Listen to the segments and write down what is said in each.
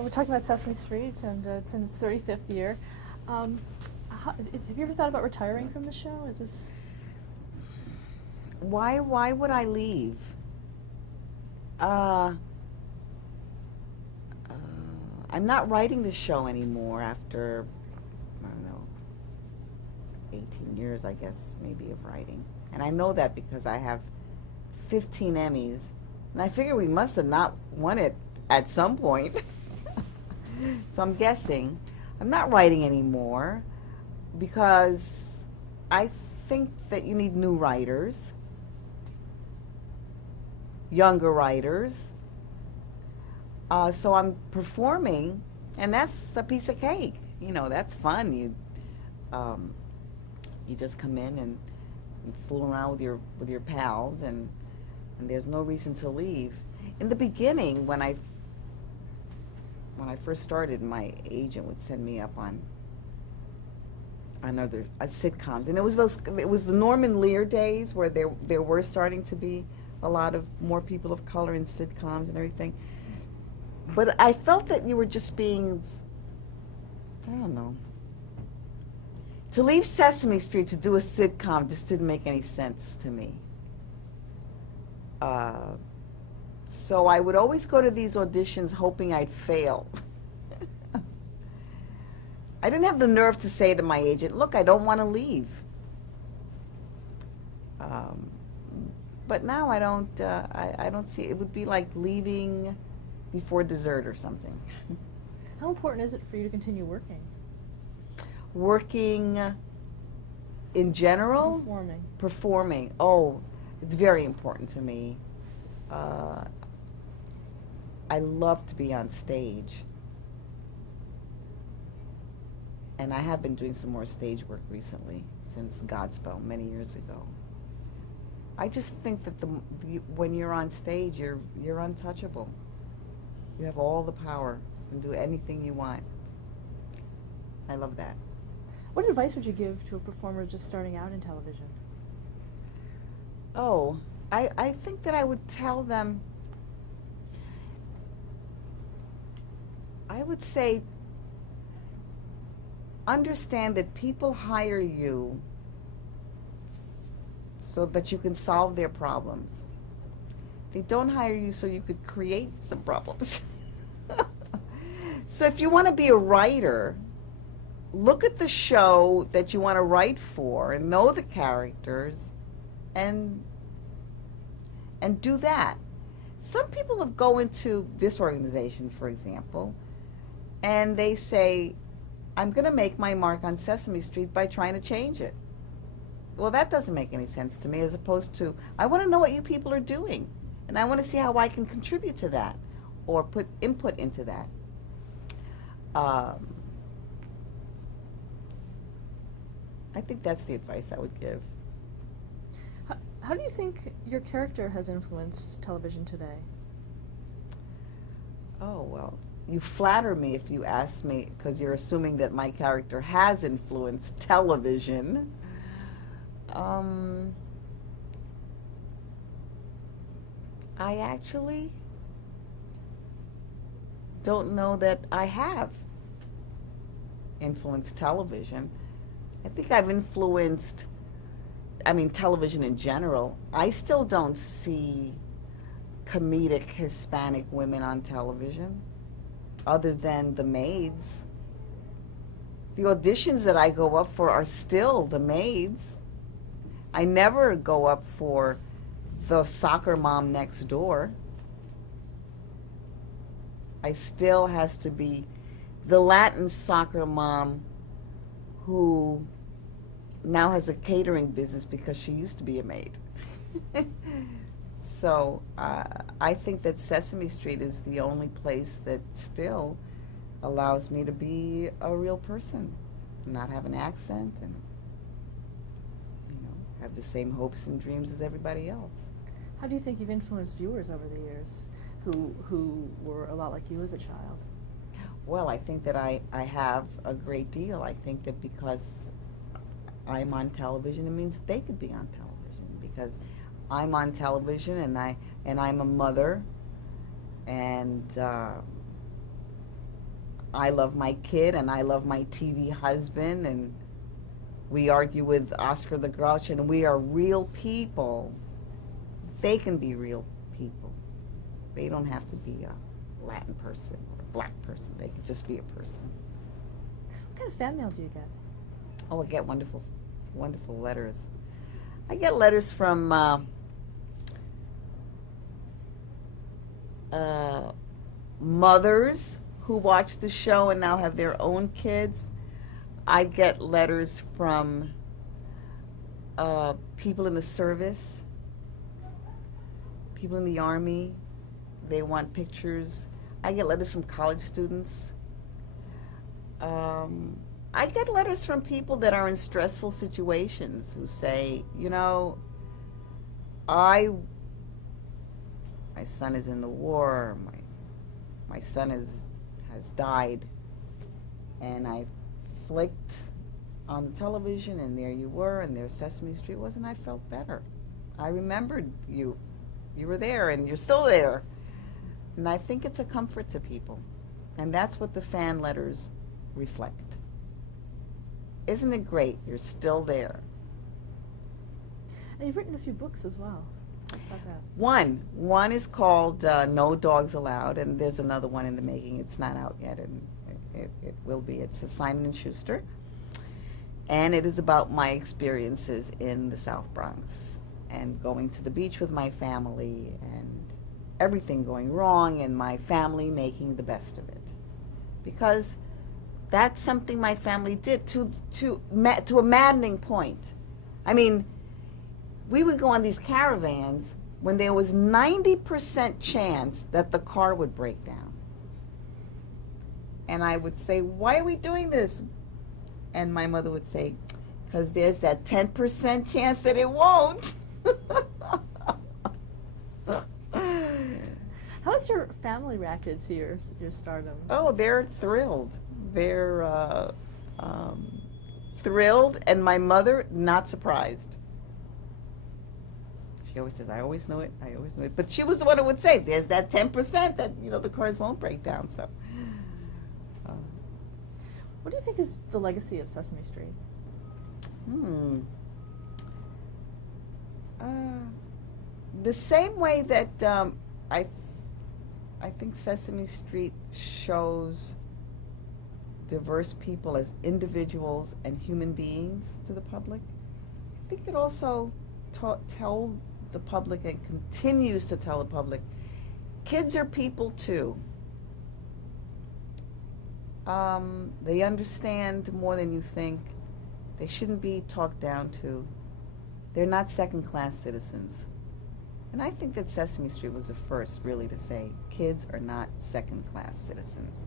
We're talking about Sesame Street, and it's in its 35th year. Have you ever thought about retiring from the show? Is this... Why would I leave? Uh, uh, I'm not writing the show anymore after, I don't know, 18 years, I guess, maybe, of writing. And I know that because I have 15 Emmys. And I figure we must have not won it at some point. So I'm guessing. I'm not writing anymore because I think that you need new writers, younger writers. So I'm performing, and that's a piece of cake. You know, that's fun. You just come in and fool around with your pals, and there's no reason to leave. In the beginning, when I first started, my agent would send me up on other sitcoms, and it was the Norman Lear days where there were starting to be a lot of more people of color in sitcoms and everything. But I felt that you were just being, I don't know. To leave Sesame Street to do a sitcom just didn't make any sense to me. So I would always go to these auditions hoping I'd fail. I didn't have the nerve to say to my agent, look, I don't want to leave. But now I don't see, it would be like leaving before dessert or something. How important is it for you to continue working? Working in general? Performing. Performing. Oh, it's very important to me. I love to be on stage. And I have been doing some more stage work recently, since Godspell many years ago. I just think that when you're on stage, you're untouchable. You have all the power. You can do anything you want. I love that. What advice would you give to a performer just starting out in television? Oh, I think that I would tell them, I would say, understand that people hire you so that you can solve their problems. They don't hire you so you could create some problems. So if you want to be a writer, look at the show that you want to write for and know the characters and do that. Some people have go into this organization, for example, and they say, I'm going to make my mark on Sesame Street by trying to change it. Well, that doesn't make any sense to me, as opposed to, I want to know what you people are doing, and I want to see how I can contribute to that or put input into that. I think that's the advice I would give. How do you think your character has influenced television today? Oh, well, you flatter me if you ask me, because you're assuming that my character has influenced television. I actually don't know that I have influenced television. I think I've influenced, television in general. I still don't see comedic Hispanic women on television, other than the maids. The auditions that I go up for are still the maids. I never go up for the soccer mom next door. I still has to be the Latin soccer mom who now has a catering business because she used to be a maid. So I think that Sesame Street is the only place that still allows me to be a real person, not have an accent, and have the same hopes and dreams as everybody else. How do you think you've influenced viewers over the years who were a lot like you as a child? Well, I think that I have a great deal. I think that because I'm on television, it means they could be on television, because I'm on television and I'm a mother, and I love my kid and I love my TV husband, and we argue with Oscar the Grouch, and we are real people. They can be real people. They don't have to be a Latin person or a black person. They can just be a person. What kind of fan mail do you get? Oh, I get wonderful, wonderful letters. I get letters from mothers who watch the show and now have their own kids. I get letters from people in the service, people in the Army. They want pictures. I get letters from college students. I get letters from people that are in stressful situations who say, you know, my son is in the war, my son has died, and I flicked on the television, and there you were, and there Sesame Street was, and I felt better. I remembered you. You were there, and you're still there. And I think it's a comfort to people. And that's what the fan letters reflect. Isn't it great? You're still there. And you've written a few books as well. Talk about that. One is called No Dogs Allowed, and there's another one in the making. It's not out yet, and it will be. It's a Simon & Schuster. And it is about my experiences in the South Bronx and going to the beach with my family and everything going wrong and my family making the best of it. Because that's something my family did to a maddening point. I mean, we would go on these caravans when there was 90% chance that the car would break down. And I would say, why are we doing this? And my mother would say, because there's that 10% chance that it won't. How has your family reacted to your stardom? Oh, they're thrilled. They're thrilled, and my mother, not surprised. She always says, I always knew it, I always knew it. But she was the one who would say, there's that 10% that, you know, the cars won't break down, so. What do you think is the legacy of Sesame Street? The same way that I think Sesame Street shows diverse people as individuals and human beings to the public, I think it also tells the public and continues to tell the public, kids are people too. They understand more than you think. They shouldn't be talked down to. They're not second-class citizens. And I think that Sesame Street was the first, really, to say kids are not second-class citizens.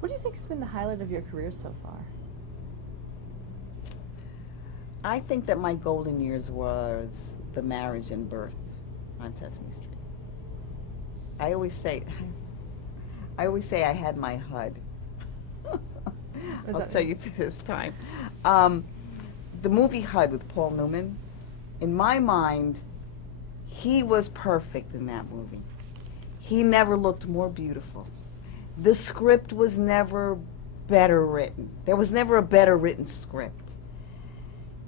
What do you think has been the highlight of your career so far? I think that my golden years was the marriage and birth on Sesame Street. I always say I had my HUD. I'll tell you this time. The movie HUD with Paul Newman, in my mind, he was perfect in that movie. He never looked more beautiful. The script was never better written. There was never a better written script.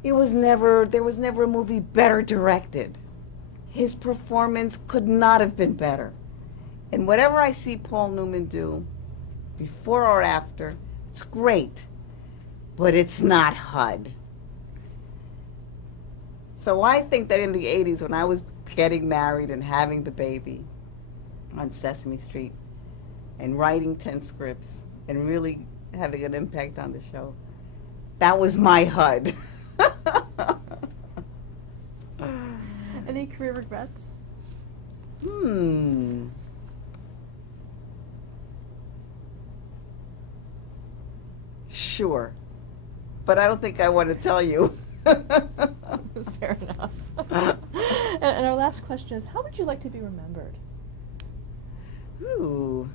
There was never a movie better directed. His performance could not have been better. And whatever I see Paul Newman do, before or after, it's great, but it's not HUD. So I think that in the 80s, when I was getting married and having the baby on Sesame Street and writing 10 scripts and really having an impact on the show, that was my HUD. Any career regrets? Sure, but I don't think I want to tell you. Fair enough. And our last question is, how would you like to be remembered? Ooh,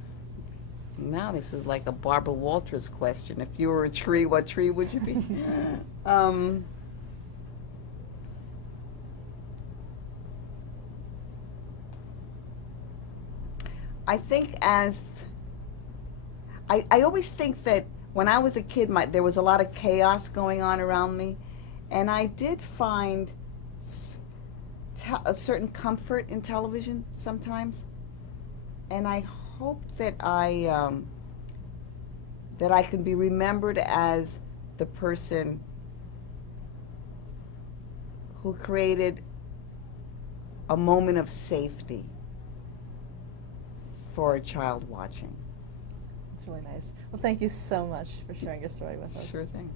now this is like a Barbara Walters question. If you were a tree, what tree would you be? I think as I always think that when I was a kid, there was a lot of chaos going on around me, and I did find a certain comfort in television sometimes, and I hope that I can be remembered as the person who created a moment of safety for a child watching. It's really nice. Well, thank you so much for sharing your story with us. Sure thing.